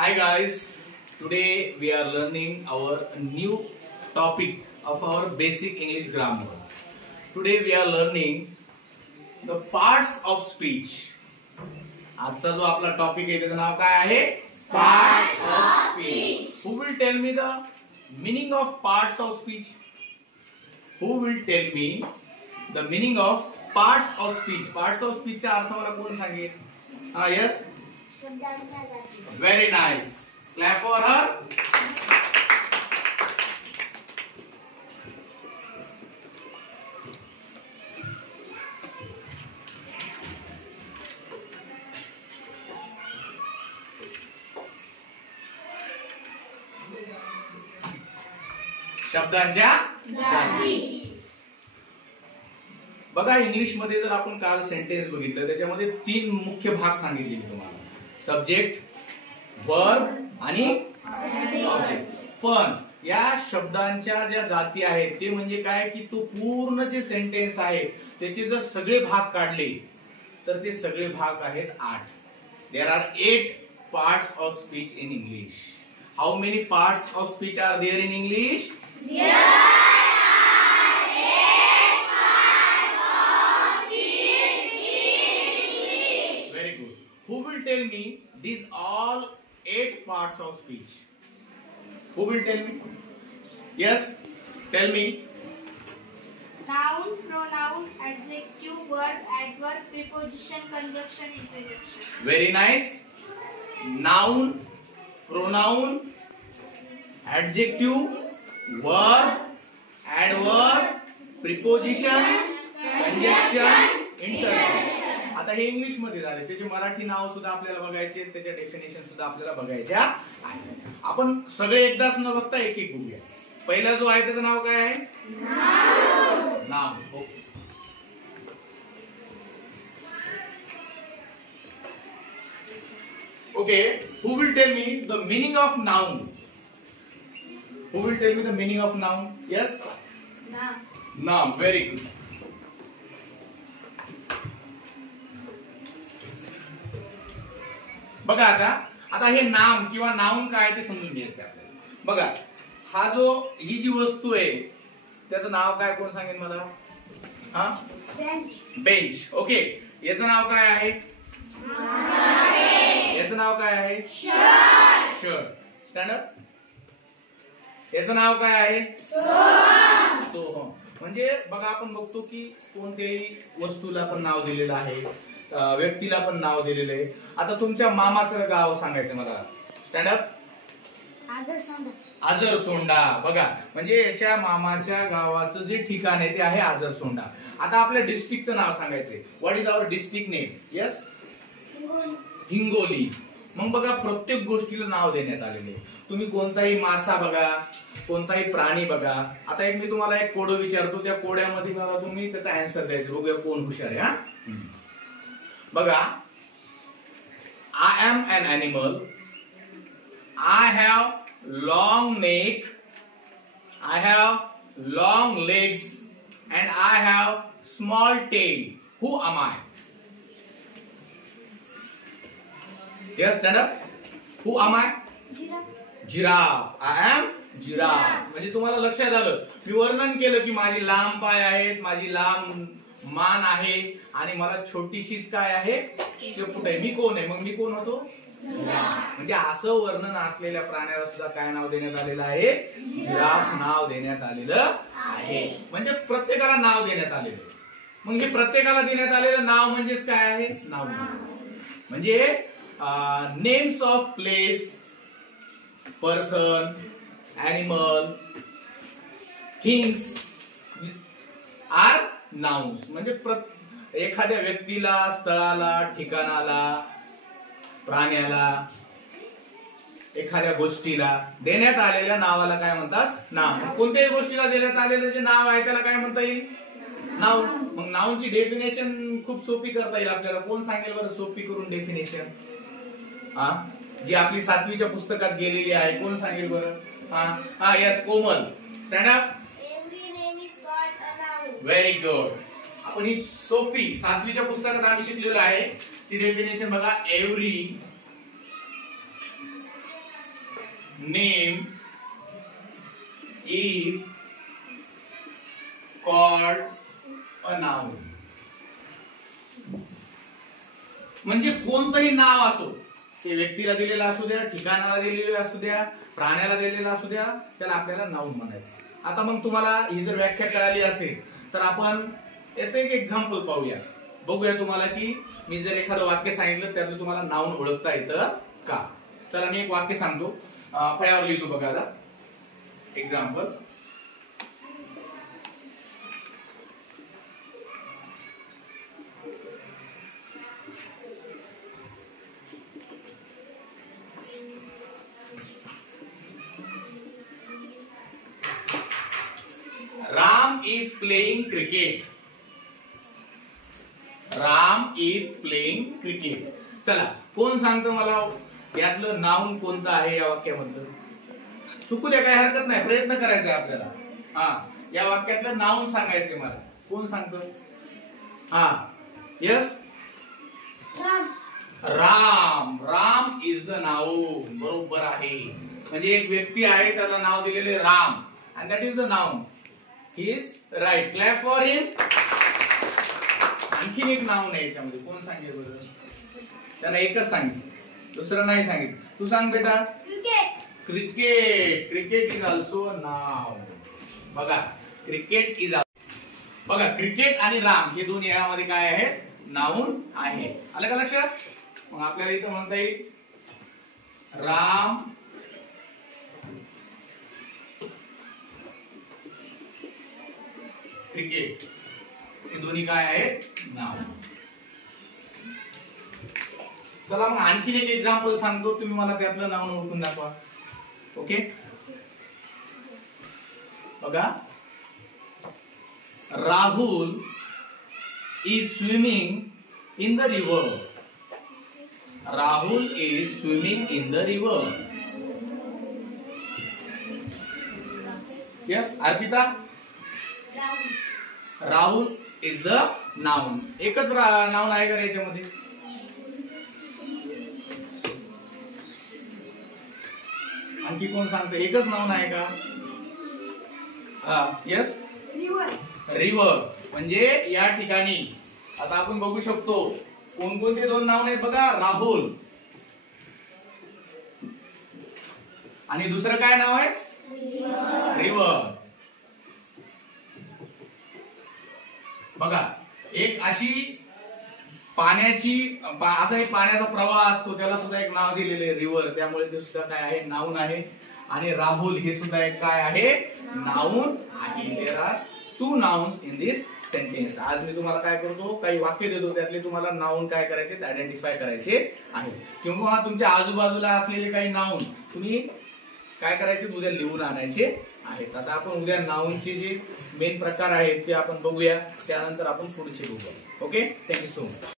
Hi guys, today we are learning our new topic of our basic English grammar. Today we are learning the parts of speech. आजचा जो आपला topic आहे त्याचं नाव काय आहे? Parts of speech. Who will tell me the meaning of parts of speech? Who will tell me the meaning of parts of speech? Parts of speech चा अर्थ मला कोण सांगेल? Yes. Very nice. Clap for her. शब्दांच्या जाती. बघा English मध्ये जर आपण काल सेंटेन्स बघितलं त्याच्यामध्ये 3 मुख्य भाग सांगितले मी तुम्हाला. सब्जेक्ट, वर्ब आणि ऑब्जेक्ट. पण या शब्दांच्या ज्या जाती आहेत ते म्हणजे काय की तो पूर्ण जे सेंटेन्स आहे त्याचे जर सगळे भाग काढले तर ते सगळे भाग आहेत 8. There are 8 parts of speech in English. How many parts of speech are there in English? Who will tell me these all 8 parts of speech? Who will tell me? Yes, tell me. Noun, pronoun, adjective, verb, adverb, preposition, conjunction, interjection. Very nice. Noun, pronoun, adjective, verb, adverb, preposition, conjunction, interjection. आता हे English मध्ये झाले. त्याचे मराठी नाव सुद्धा आपल्याला बघायचे, त्याच्या definition सुद्धा आपल्याला बघायच्या आहे. आपण सगळे एकदाच न बघता एक एक बघूया. पहिला जो आहे त्याचं नाव काय आहे? नाम. Okay. Who will tell me the meaning of noun? Who will tell me the meaning of noun? Yes? Noun. Very good. बघा आता हे नाम किंवा नाउन काय ते समजून घ्यायचं आपल्याला. बघा हा जो ही जी वस्तू आहे त्याचं नाव काय कोण सांगेल मला? बेंच. ओके. याचं नाव काय आहे? याचं नाव काय आहे? शर्ट. Stand up. याचं नाव काय आहे? सोहम. म्हणजे बघा आपण बघतो की कोणत्याही वस्तूला पण नाव दिलेलं आहे, व्यक्तीला पण नाव दिलेलं आहे. आता तुमच्या मामाचं गाव सांगायचं मला. Stand up. आजरसोंडा. बघा म्हणजे याच्या मामाच्या गावाचं जे ठिकाण आहे ते आहे आजरसोंडा. आता आपल्या डिस्ट्रिक्टचं नाव सांगायचंय. What is our district name? Yes, Hingoli. मग बघा प्रत्येक गोष्टीला नाव देण्यात आलेले. तुम्ही कोणताही मासा बघा, कोणताही प्राणी बघा. आता एक मी तुम्हाला एक कोडं विचारतो, त्या कोड्यामध्ये बघा तुम्ही त्याचा आन्सर द्यायचं. बघूया कोण हुशार आहे. बघा, I am an animal. I have long neck. I have long legs and I have small tail. Who am I? Yes, stand up. Who am I? Giraffe. I am giraffe. म्हणजे तुम्हाला लक्षात आलं. मी वर्णन केलं की माझी लांब पाय आहेत, माझी लांब मान आहे आणि मला छोटीशीच काय आहे? शेपूट आहे. मी कोण आहे? मग मी कोण होतो? म्हणजे असं वर्णन असलेल्या प्राण्याला सुद्धा काय नाव देण्यात आलेलं आहे? जिराफ नाव देण्यात आलेलं आहे. म्हणजे प्रत्येकाला नाव देण्यात आलेलं आहे. मग हे प्रत्येकाला देण्यात आलेलं नाव म्हणजेच काय आहे? नाव. म्हणजे names of place, person, animal, things are nouns. म्हणजे एखाद्या व्यक्तीला, स्थळाला, ठिकाणाला, प्राण्याला, एखाद्या गोष्टीला देण्यात आलेल्या नावाला काय म्हणतात? नाव. कोणत्याही गोष्टीला देण्यात आलेलं जे नाव आहे त्याला काय म्हणता येईल? नाउन. मग नाउनची डेफिनेशन खूप सोपी करता येईल आपल्याला. कोण सांगेल बरं सोपी करून डेफिनेशन? जी आपली 7वीच्या पुस्तकात गेलेली आहे. कोण सांगेल बरं? Yes, Komal. Stand up. Very good. आपण ही सोपी 7वीच्या पुस्तकात आम्ही शिकलेलो आहे ती डेफिनेशन बघा. Every name is called a noun. म्हणजे कोणतंही नाव असो, ते व्यक्तीला दिलेलं असू द्या, ठिकाणाला दिलेलं असू द्या, प्राण्याला दिलेलं असू द्या, त्याला आपल्याला नाउन म्हणायचं. आता मग तुम्हाला ही जर व्याख्या कळाली असेल तर आपण याचं एक एक्झाम्पल पाहूया. बघूया तुम्हाला की मी जर एखादं वाक्य सांगितलं त्यातलं तुम्हाला नाउन ओळखता येतं का. चला मी एक वाक्य सांगतो, फळ्यावर लिहितो बघा. आता example, Ram is playing cricket. Ram is playing cricket. चला कोण सांगतं मला यातलं नाउन कोणतं आहे या वाक्यामधलं? चुकू द्या, काही हरकत नाही, प्रयत्न करायचा आहे आपल्याला. या वाक्यातलं नाउन सांगायचंय मला. कोण सांगतं? Yes, Ram. Ram is the noun. बरोबर आहे. म्हणजे एक व्यक्ती आहे, त्याला नाव दिलेले Ram, and that is the noun. He is right. Clap for him. आणखीन एक नाउन आहे याच्यामध्ये. कोण सांगेल बरं? त्याला एकच सांगितलं, दुसरं नाही सांगितलं. तू सांग बेटा. Cricket. Cricket is also a noun. बघा क्रिकेट इज, बघा क्रिकेट आणि राम हे दोन यामध्ये काय आहे? नाउन आहे. आलं का लक्षात? मग आपल्याला इथं म्हणता येईल राम क्रिकेट. हे दोन्ही काय आहेत? नाउन. चला मग आणखीन एक एक्झाम्पल सांगतो, तुम्ही मला त्यातलं नाउन ओळखून दाखवा. ओके, बघा. Rahul is swimming in the river. Rahul is swimming in the river. Yes Arpita. Rahul is the noun. एकच नाउन आहे का याच्यामध्ये? आणखी कोण सांगतं? एकच नाउन आहे का? Yes, river. म्हणजे या ठिकाणी आता आपण बघू शकतो कोणकोणते दोन नाउन आहेत बघा. राहुल आणि दुसरं काय नाव आहे? रिव्हर. बघा एक अशी पाण्याची, असा एक पाण्याचा प्रवाह असतो, त्याला सुद्धा एक नाव दिलेले रिव्हर. त्यामुळे ते सुद्धा काय आहे? नाउन आहे. आणि राहुल हे सुद्धा एक काय आहे? नाउन आहे. There are two nouns in this sentence. आज मी तुम्हाला काय करतो, काही वाक्य देतो, त्यातले तुम्हाला नाउन काय करायचे? आयडेंटिफाय करायचे आहे. किंवा तुमच्या आजूबाजूला असलेले काही नाउन तुम्ही काय करायचे? उद्या लिहून आणायचे आहेत. आता आपण उद्या नाउनचे जे मेन प्रकार आहेत ते आपण बघूया, त्यानंतर आपण पुढचे बघूया. Okay, thank you so much.